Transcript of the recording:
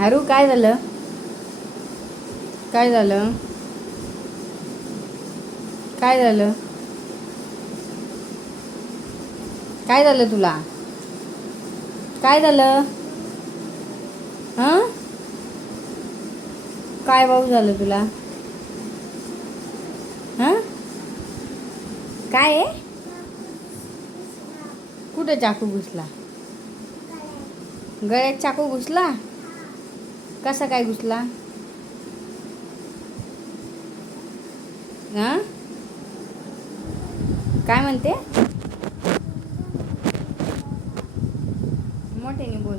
अरू काय झालं? काय झालं? काय झालं? काय झालं तुला? काय झालं? हां? काय भाऊ झालं तुला? हां? काय आहे? कुठं चाकू घुसला? गळ्यात चाकू घुसला? कसा काय घुसला? हां? काय म्हणते? मोठ्याने बोल.